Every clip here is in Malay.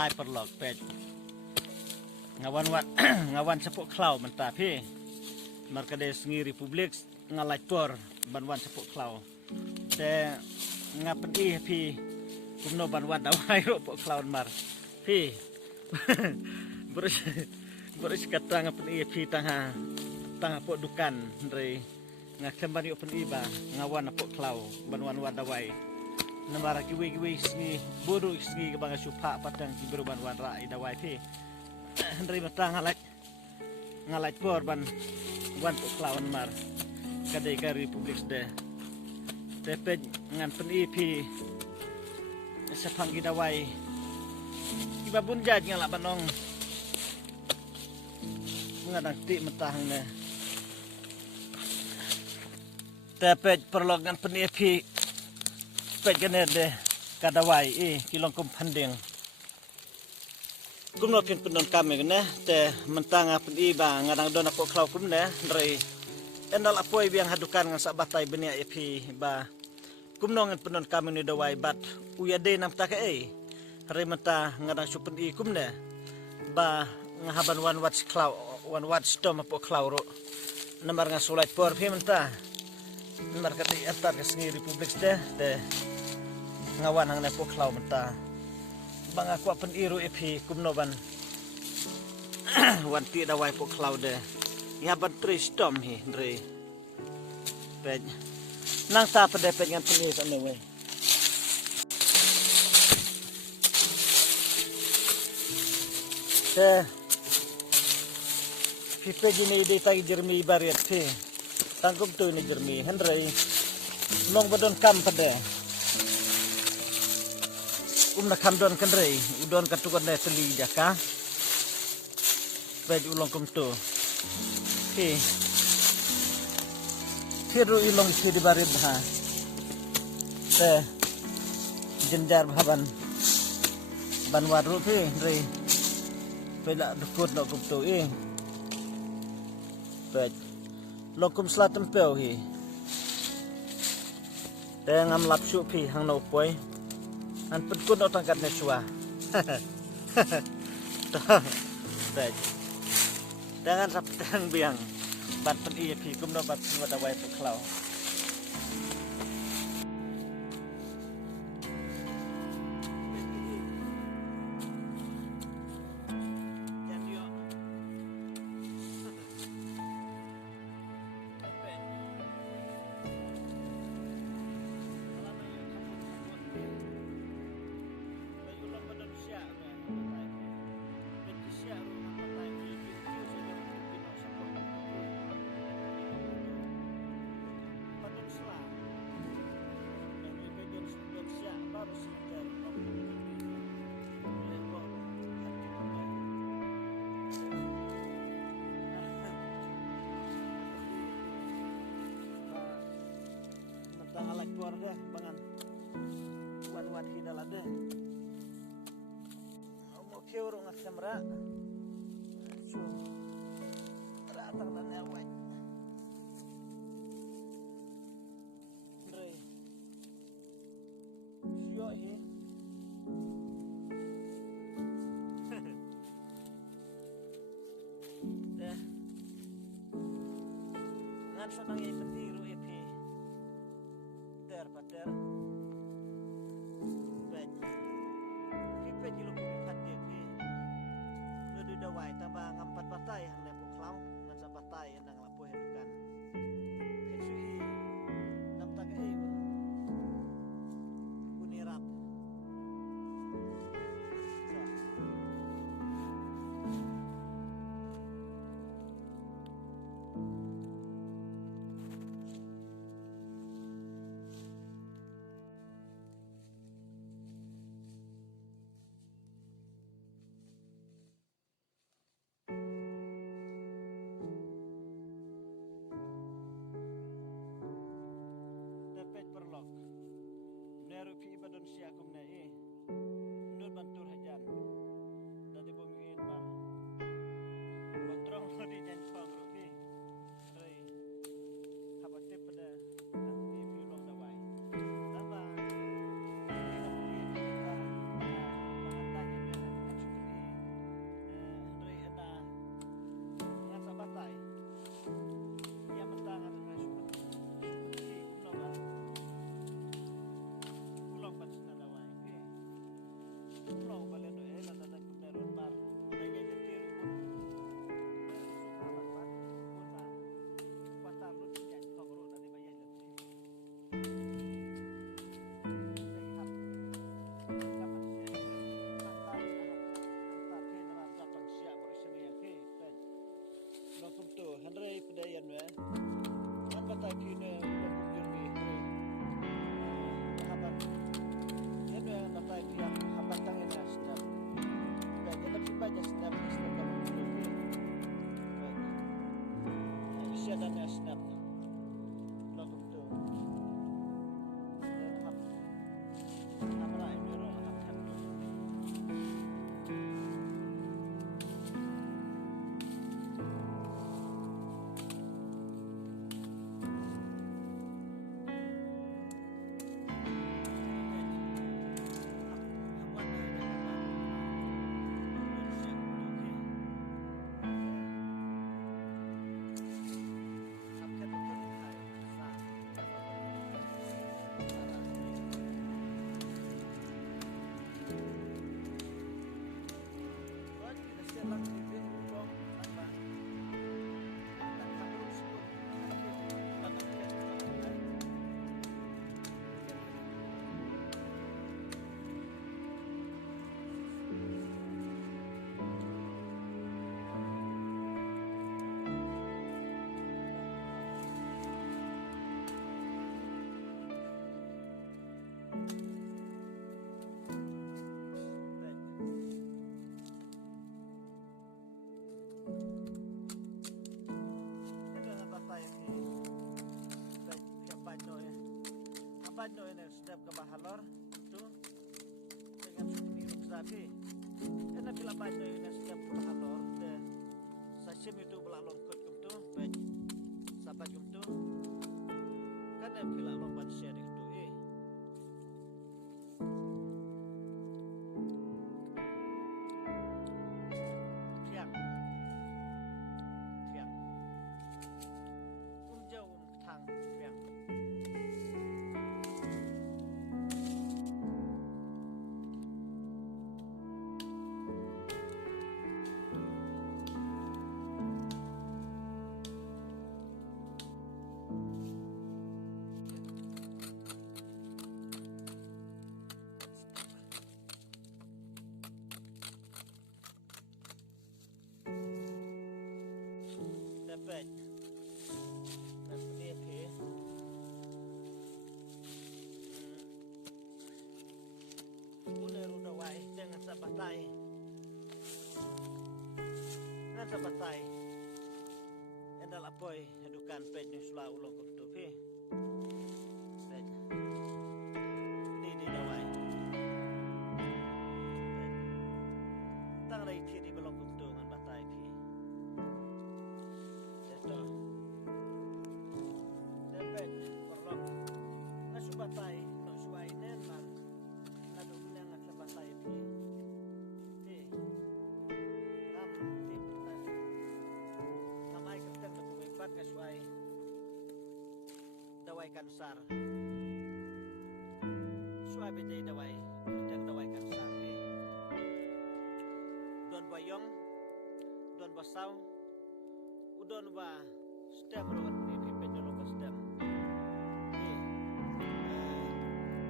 hyperlock pet ngawan wat ngawan sepuk klau mentah pi markades ngi republik ngalai por banwan sepuk klau te ngapen pi kumno banwan dawai ro pok klau mar pi berus kata ngapen pi tanga pok dukan re ngakemban yo pen iba ngawan pok klau banwan wadawai namara kiwi sni boru sni banga supa patang kiberuban wan rai dawai pi Henry matang ngalai korban wan pok lawan mar kadai ka republik de tepe ngan pen ipi sepang gidawai iba bunjaj ngala banong ngadang ti matang ne tepe perlog ngan pen ipi pet gane de kadawai kilong kum panding kumno kin pendon kami ne te mentanga pedi ba ngadang dona pok klau kum ne ndrei endal apoi biang hadukan ngan sabatai benia epi ba kumno ngan pendon kami ni dawai bat uyade nam ta ke re menta ngadang supen kum ne ba ngahaban wan wat stom pok klau ro namar ngasulai por pi menta namar kati atar ke sengi republik de ngawan nang ne pok klau menta bang aku pen iru epi kumnoban wanti dawai pok klau de ya ban tris tom hi ndre pej nang ta pede pej ngan peni sa we te pi pej ni de tai jermi bariat pi tangkum tu ni jermi hendrei nong badon kam pede nak kamdon kendrei udon katukan ne teli jaka baju ulong kum tu hiru ilong si di barib ha te jenjar baban banwaru pi rei pela dukut no kum tu baj lokum slatem peu hi te ngam lapsu pi hang no poi an penkun otang kat nesua baik jangan saptang biang bat pen iya ki kumno bat wada wai peklau alak keluarga bangan wan hidal ada mau kiurung semra ratang dan awet Andre sio hi deh ngan sonang yang petiru epi pater baik kipe jilo kumikat depi nudu dawai taba ngampat partai yang lepuk klau ngan sa partai yang lapo hedukan kitsui nam taga bunirap kumlaw balen do la da kumneron bar nagay tir pun supaman pat punta patar lu diyan kagro na di bayan tir jadi hap kapan siya patar antar ke na datang siya bersama yang ke pen lokum tu handrai pedayan we an batai kine lokum jurbi haban yado batai pihak haban tangan nasdaq baik dapat sipaja snap kamu jurbi baik isya dan nasdaq lokum tu hap amra indoro hap handu Banyo ini sedap ke bahalor itu dengan minum sapi. Enak bila banyo ini sedap ke bahalor deh. Sasim itu belalong kot kumtu, baik sahabat kumtu. Kan bila lomban share itu Tiang, jauh tang tiang. Dapat nanti ke ular udah wae jangan sabatai endal apoy edukan pej ni sula ulong kutu pe pej di dawai pej tang rai thi di belong kutu ngan batai pi dapat perlok nasubatai no suai nen mar nadu nang nasubatai pi ram tip namai keteng tu kuipat nasuai dawai kansar suai bejai dawai keteng dawai kansar don bayong don basau udon ba stem rawat ni pejolo ka stem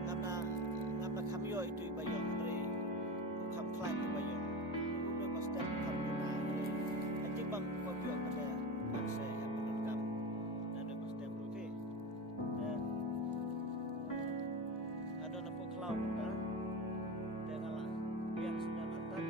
ngamna kamyo itu bayong re kam klan bayong udo ba stem kam na aji bang pabyo pada bangsa ya penun kam ada ba stem ro ke ada na po cloud ta denala biang sudah natat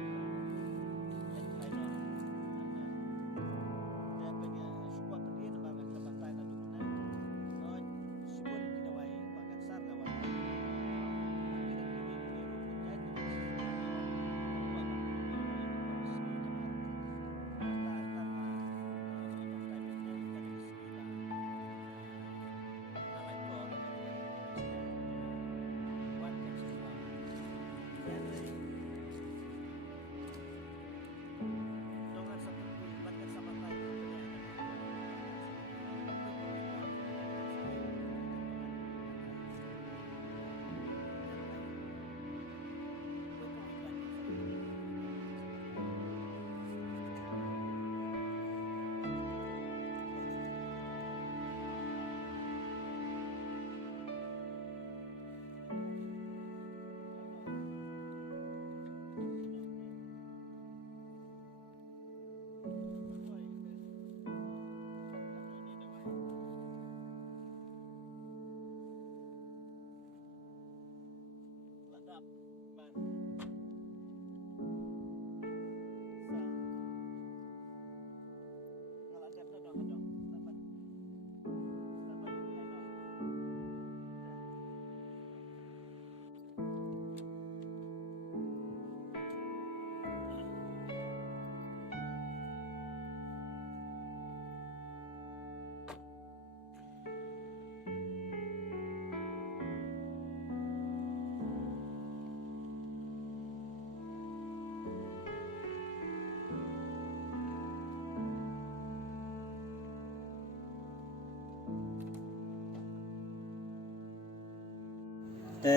te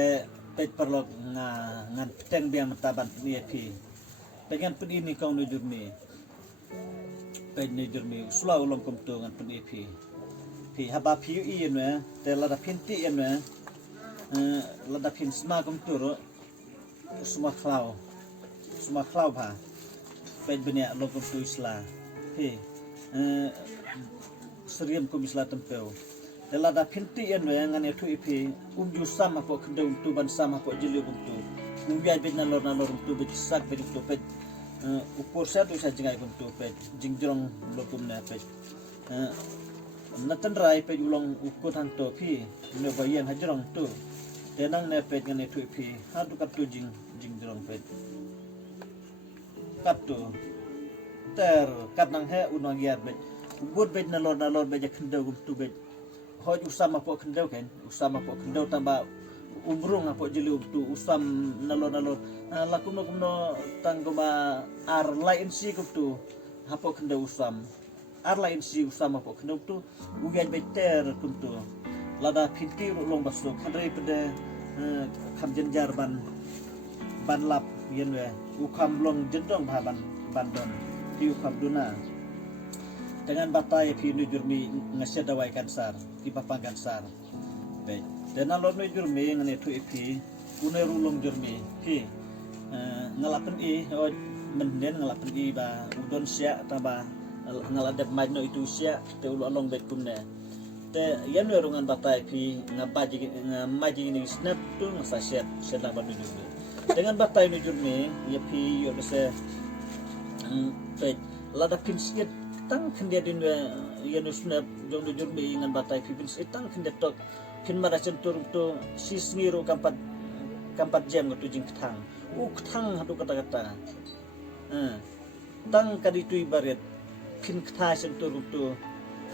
pej perlok ngan teng biang mataban ni pi pengen pen ini kau nujur mi pej nujur mi sula ulong kum tu ngan pen pi haba pi i ne te lada pinti ne lada pin sma kum tu ro semua klau ba pej benia ulong kum tu isla pi seriam kum isla tempeu lada pinti ne ngan itu ipi umju sama po kendau tu ban sama po jeli tu umbiai bet nalor tu bet sak bet tu bet ukur satu saja ngai tu bet jingjrong lokum na bet natan rai bet ulong ukur hanto pi ne bayan hajrong tu tenang ne bet ngan itu ipi hadu kap tu jingjrong bet kap tu ter kadang he unang yar bet ukur bet nalor bet kendau tu bet hoj usam apa kendau kan usam apa kendau tambah umrung apa jeli tu usam nalor lakum no tanggoma ar lain si tu apa kendau usam ar lain si usam apa kendau tu ugian beter tu lada pinti long basuk handai pada kam jenjar ban lap yen we ukam long jendong ban don di ukam duna dengan batai pi nujur mi ngasih dawai kansar di papang kansar baik dan alor nujur mi ngane tu ipi kunai rulung jurmi pi ngalapen i menden ngalapen i ba udon sia taba ngaladap majno itu sia te ulu along bet kumne te yan werungan batai pi ngamaji ini snap tu ngasasiat sedang nujur mi dengan batai nujur mi ya pi yo bese baik lada pin siat tang kendia din yanusna jong dujur mi ngan batai pipin itang kendia tok pin mara centur tu sisngiru kampat jam tu jing ketang ketang hadu kata tang kadi tu ibarat pin keta centur tu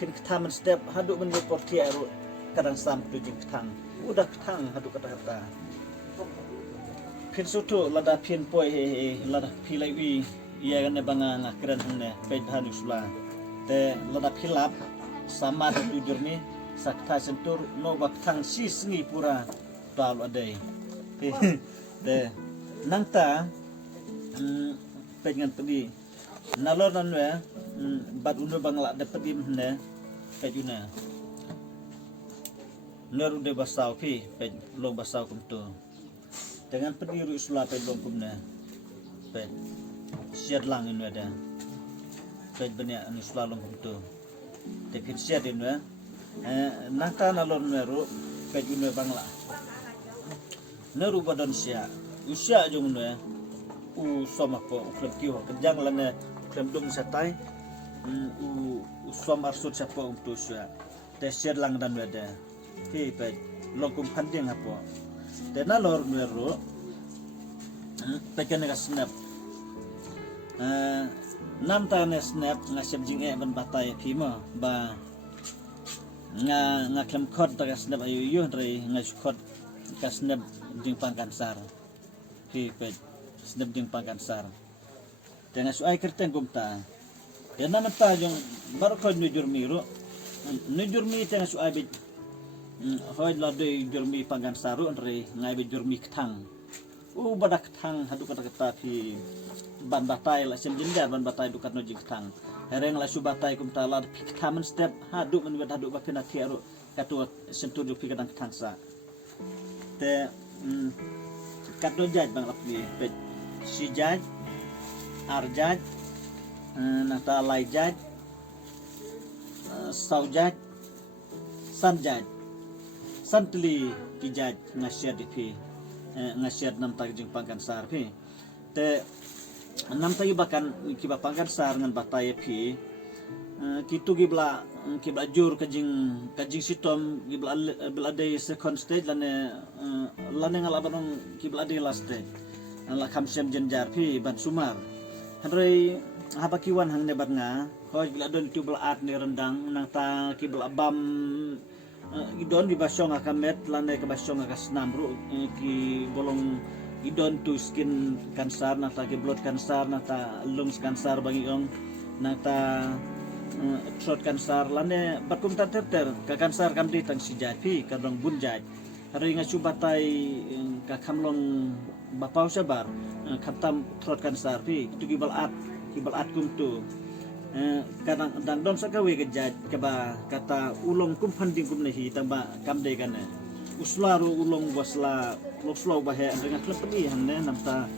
pin keta men step hadu men porti aru kadang sam tu jing ketang udah ketang hadu kata pin sutu lada pin poi lada pilai wi ia kan banga ngakran hne pej hanusla te lada philap sama tujur ni sakta sentur no baktang si sngi pura tal adai te nangta pengen pedi nalor nan we bad undo bangla de pedi hne pejuna neru de basau pi pej long basau kumtu dengan pedi ru isla pej long kumna pej siat lang ini ada pej benia anu slalom itu tapi siat ini nangta nalor neru pej ini bangla neru badan sia usia jong ne sama ko klub kiwa kejang lane klub dum satai som arsut siapa untuk sia te siat lang dan ada pi pej lokum handing apa te nalor neru pej kan snap nam ta ne snap ngasep jing ban batai phima ba nga klem khot ta snap ayu yu re nga khot ka snap jing pangkansar pi pet snap jing pangkansar dengan su ai kerten gumta ya nam ta jong bar ko nujur mi teng su ai bit hoy la de jurmi pangkansar re ngai bit jurmi ktang badak tang hadu kata pi ban batai la sem jinda ban batai dukat no jingtang hereng la su batai kum tala pik tamen step hadu men wed hadu ba pina tiaru katu sentu du pikadang tangsa te katu jaj bang lapni pe si jaj ar jaj nata lai jaj sau jaj san jaj santli ki jaj ngasyad pi ngasyad nam tag jing pangkansar pi te nam tagi bahkan kiba pangkansar ngan batai pi kitu gibla jur kajing sitom gibla day second stage lane ngalaban gibla day last stage la kamsem jenjar pi ban sumar handrei habakiwan hang ne bat nga hoj gila don tu bla at ne rendang nang ta kibla bam idon di basong akamet lane ke basong akasnam ru ki bolong idon tu skin kansar nata ke blood kansar nata lungs kansar bagi ong nata throat kansar lane bakum ter ka kansar kam di tang sijat pi kadang bunjat hari nga batai ka kamlong bapau sabar khatam trot kan sar pi tu kibal at kum tu kadang dang don sakawe ke jaj kaba kata ulong kum panding kum nahi tamba kamde kan uslaru ulong wasla loslo bahe dengan klepeni hanne namta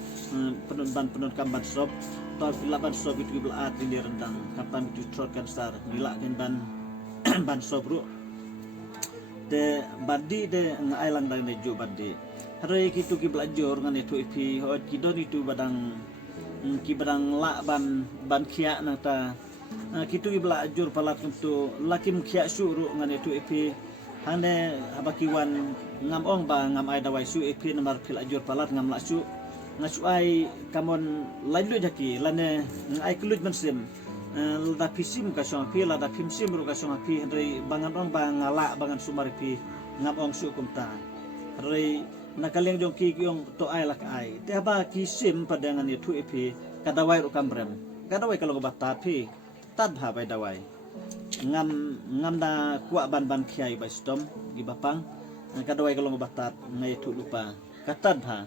penun kamban sob ta filaban sob itu kibal at ini rendang kapan tu trot kan sar nilak kan ban sob ru de badi de ngailang dang de jo badi hari kitu ki belajar ngan itu ipi hot kidon itu badang ki badang la ban khia nang ta kitu ki belajar palat untuk lakim khia suru ngan itu ipi hane abakiwan ngam ong ba ngam ai dawai su ipi nomor belajar palat ngam la su ngasu ai kamon lailu jaki lane ngai kelut mensim lada pisim ka song pi lada pimsim ru ka song pi hari bangan ong ba ngala bangan sumari pi ngam ong su kumta hari nakaleng jong ki yong to ai lak ai te ba ki sim padangan itu ipi kadawai ru kambrem kadawai kalau batat pi tad ha bai dawai ngam da kuak ban kiai bai stom gi bapang kadawai kalau batat ngai tu lupa katad ha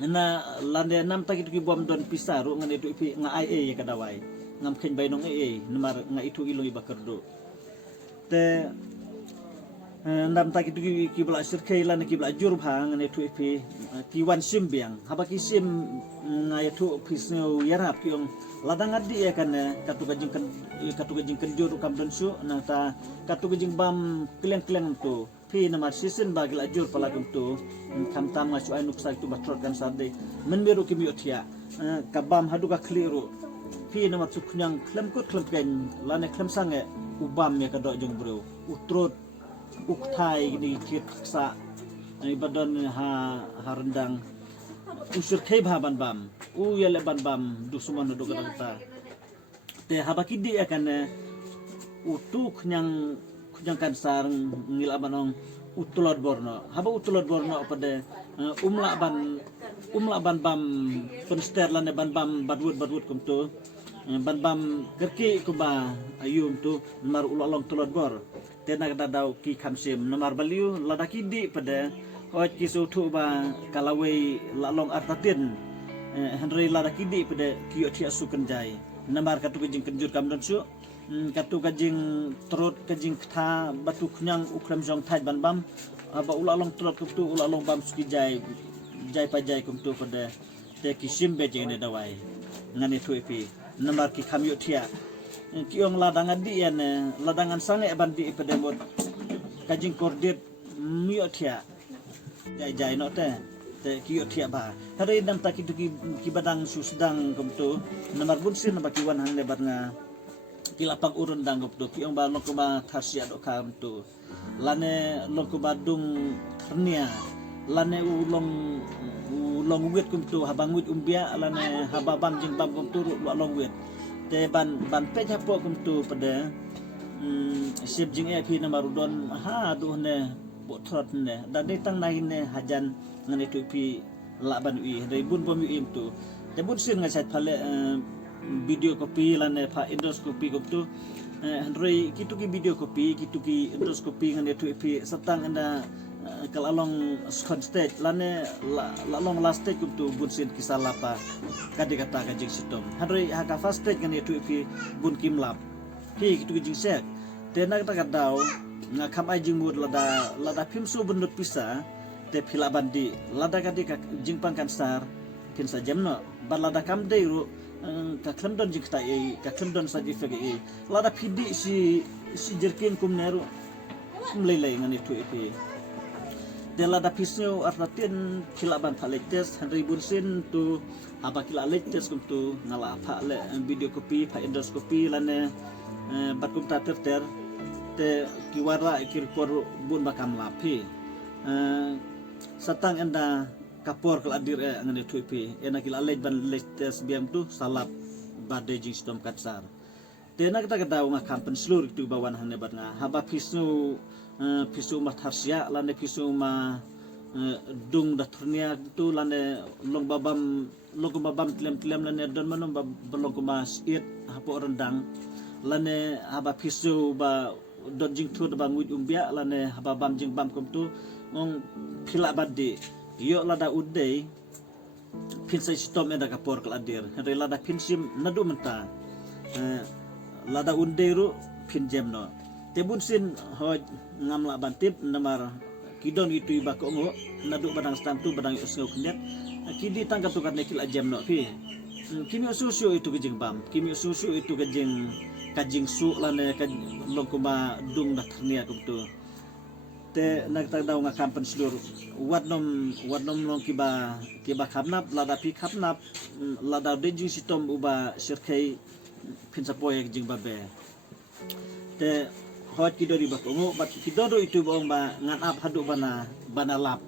na lande nam tak itu ki bom don pisaru ngan itu ipi ngai e kadawai ngam khen bai nong e nomar ngai itu ilo i bakardo te nam tak itu ki bela sirkai lan ki bela jur bhang ne tu ipi ki wan sim biang haba ki sim ngai tu pisno yarap ki ong ladang adi ya kan katu gajing kan jur kam don su na ta katu gajing bam kleng tu pi namar sisin bagi la jur pala tu kam tam ngasu ai nuksa tu batrot kan sarde menberu ki miotia kabam hadu ka kliru pi namar suknyang klem ken lane klem sange ubam ya kadok jeng bro utrot uktai ni kit sa ai badan ha rendang usur kai ban bam yele ban bam du suman do kata te habaki di akan utuk nyang kan sarang ngil abanong utulod borno haba utulod borno pada umla ban bam penster lane ban bam badwud kum tu ban bam kerki kuba ayum tu mar ulalong tulod bor tena kata dau ki khamsim nomar baliu ladaki di pada hot ki sutu ba kalawai lalong artatin henry ladaki di pada ki othi asukan jai nomar katu kejing kenjur kam don su katu kajing trot kajing kha batu khnyang ukram jong thai ban bam aba ulalong trot kutu ulalong bam suki jai pa jai kum tu pada te ki simbe jeng ne dawai ngani tu epi nomar ki kham yo thia ki ong ladangan di en ladangan sange ban di pada mod kajing kordit mio thia jai no te ki yo thia ba hari nam ta ki badang susdang kum tu nomar bunsin ba ki wan hang lebat nga kilapang urun danggop do ki ong ba nok ba tharsia do kam tu lane nok ba dung hernia lane ulong wet kum tu habang wit umbia lane hababam jing bam kum tu long wet te ban pe hapo kum tu pada sip jing e phi na marudon ha du ne bo thot ne dan de tang nai ne hajan ngane tu pi la ban ui re bun bom ui tu te bun sin ngasat phale video copy lane pha endoscopy kum tu henry kitu ki video copy kitu ki endoscopy ngane tu pi satang anda kalalong stage lane lalong last stage kum tu bun sin kisalapa kadi kata ka jing sitom henry haka first stage ngane tu pi bun kimlap ki kitu ki jing sek tena kata kadau nga kham ai jing mud lada phimsu bundut pisa te phila bandi lada kadi ka jing pang kan sar kin sa jamno balada kam dei ru ka klemdon jikta e ka klemdon sa jifege e lada phidi si jerkin kum neru mlelai ngani tu e de lada pisnyo artatin khilaban thalektes henry bunsin tu apa kila lektes kum tu ngala pha le video copy pha endoscopy lane bakum ta ter te kiwara kirkor bun bakam lapi satang enda kapor kala dir ngane tu pi ena kila lej ban lektes biam tu salap bade jing stom katsar tena kita kata nga kampen slur tu bawan hang nebat nga haba pisu ma tharsia lane pisu ma dung daturnia tu lane long babam tlem lane don manom long ma it hapo rendang lane haba pisu ba don jing tu ba ngui umbia lane haba bam jing bam kum tu ong pila badi yo lada udai pinsai stom eda kapor keladir henry lada pinsim nadu menta lada udai ru pinjem no tebun sin hoj ngamla bantip namar kidon itu iba ko ngo nadu badang stam tu badang usngau kendet kidi tangkap tu katne kila jam no pi kimi susu itu kejing bam kimi susu itu kajing su lane longkuma dung dah ternia tu te nagtag daw nga kampan seluruh wadnom long kiba kapnap lada pi kapnap lada dejing sitom uba sirkai pinsapoy kejing babe te hot kidori batungo bat kidodo itu bong ba ngan ap hadu bana lap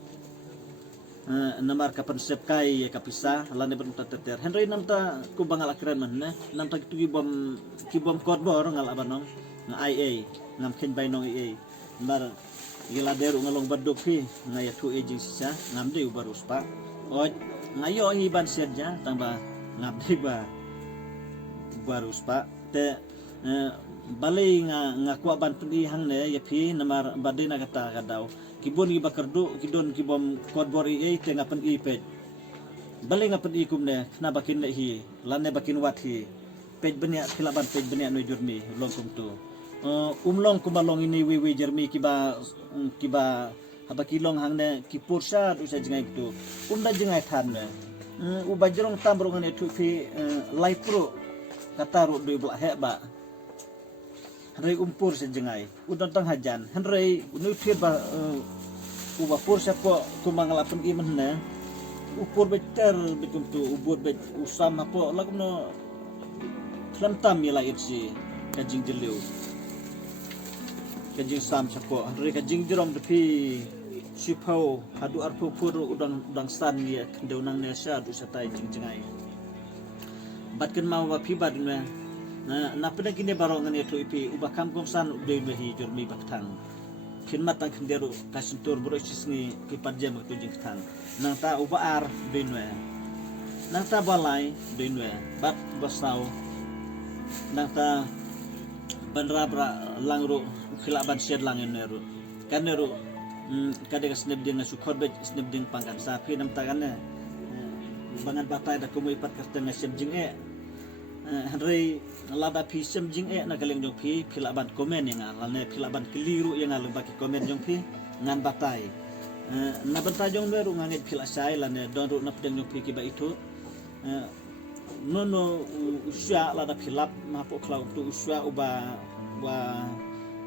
namar kapan sepkai kapisa lane bentar teter henry namta ku bangal akran man na namta tu kibom kodbor ngal abanong nga ia ngam ken bainong ia mar gila deru ngalong badok pi ngaya tu ejing sisa ngamde ubarus pa oj ngayo iban serja tamba ngabde ba barus pa te balai nga kwa bantu di hang ne yapi namar badina kata kadaw kibon iba kerdu kidon kibom kodbori e te ngapen ipet balai ngapen ikum ne na bakin ne hi lane bakin wat hi pej benya kilaban pej benya no jurni longkum tu umlong kumalong ini wiwi jermi kiba haba kilong hang ne kipursa usa jengai tu umda jengai than ne uba jerong tambrong ne tu fi laipro kataru dui bla heba Henry umpur sejengai udon tang hajan Henry nutir ba uba pur siapa kumangalapun iman ne upur beter betum tu ubur bet usam apa lagu no kelantam ya lahir si kajing jeliu kajing sam siapa Henry kajing jerong depi sipau hadu arpu pur udang san ya kendaunang nesa du satai jengai batkan mau wapibat ne na pena kini barongan itu ipi ubah kampung san udai mehi jurmi baktang kin matang kenderu kasintur berosis ni kipat jam itu jingtang nang ta ubah ar dinwe nang ta balai dinwe bat basau nang ta banrabra langru kilaban siad langin neru kaneru kadang snap ding sukor bet snap ding pangkan sapi nam tangannya bangan batai da kumui pat kerteng siap jing Henry lada pi sem jing na kaleng jong pi pilaban komen yang alane pilaban keliru yang alu baki komen jong pi ngan batai na banta jong meru nganget pila sai lane don ru na pedeng jong pi kiba itu nono usya lada pilap mapo klau tu usya uba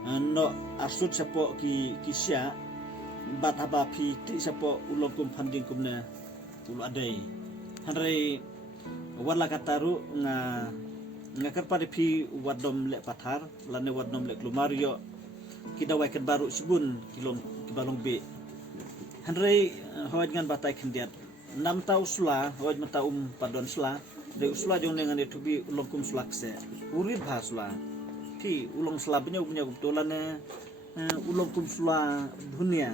no asut sapo ki kisya bat haba pi ti sapo ulong kum panding kumna ulu adai Henry wala kataru nga karpade pi wadom le pathar lane wadom le klumario kidawai ken baru sibun kibalong be Henry hoj ngan batai kendiat nam ta usla hoj mata padon sla de usla jong dengan itu bi ulong kum slakse urid bahasla ki ulong sla punya gutolane ulong kum sla dunia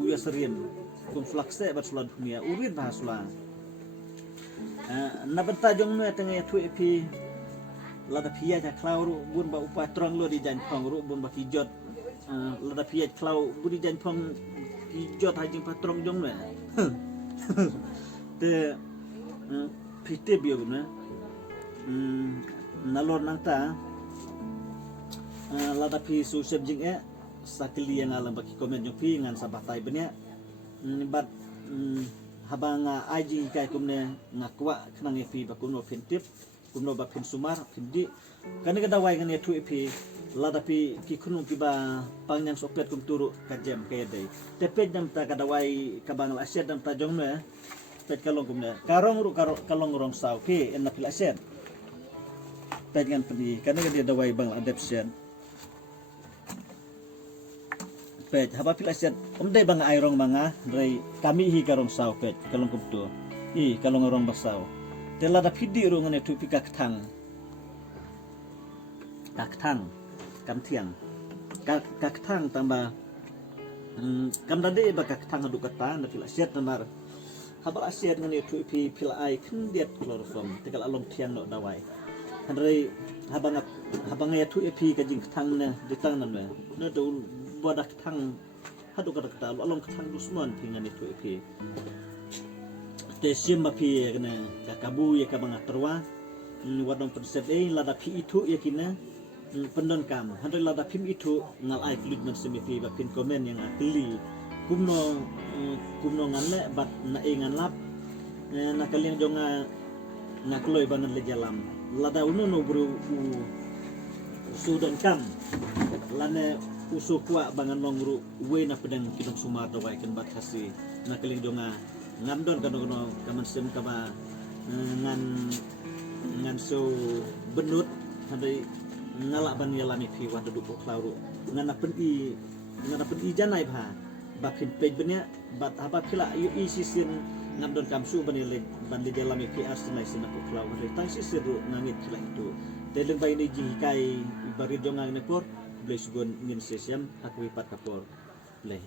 uya serim kum slakse bat sla dunia urid bahasla na benta jong me tenge tu epi lada pia ja klauru bun ba upa trong lo di jan phong ru bun ba kijot lada pia klau budi jan phong kijot hajing patrong jong me te pite bio na nalor nangta lada pi su sep jing sakili yang alam baki komen jong pi ngan sabatai benya bat habanga aji kai kumne ngakwa khnang epi bakuno phintip kumno ba phin sumar phindi kani kada wai ngane thu epi lada pi ki khunu ki ba pangyang sopet kum turu kajem kede tepet jam ta kada wai kabang aset dam ta jongme pet kalong kumne karong ru kalong rong sau ki en na pil aset pet ngan peni kani kada da wai bang adepsen pet haba pil aset omdai bang airong manga rei kami hi karong sau pet kalong kumtu i kalong rong basau tela da phidi ro ngane tu pikak thang kam thiang kak thang tamba kam dade ba kak thang adu kata na pil aset namar habal aset ngane tu pi pil ai khndiat kloroform tegal along thiang no dawai rei habanga ya tu epi ka jing thang ne ditang nan no do bodak thang hadu kada kata along katang dusman pingan itu ipi te sim mapi kana kakabu ya ka mga terwa wadong persep lada pi itu ya kina pendon kam hadu lada pim itu ngal ai fluid man semipi ba pin komen yang akli kumno nganle bat na ngan lap na kalian jonga na kloy banan le jalam lada uno no bru sudan kam lane usu kuat bangan longru we na pedang kidong sumar dawai kan bat hasi na keling donga ngandon kano kaman sem kama ngan so benut handai ngalak ban yalami pi wa duduk klauru ngana pedi janai ba pin pej benya bat apa kila yu isisin ngandon kamsu ban le jalami pi arsenai sina ko klauru tai sisiru ngangit kila itu teleng bai ni jikai bari jonga ne por Bless gon ngin sesiam aku ipat kapor. Bleh.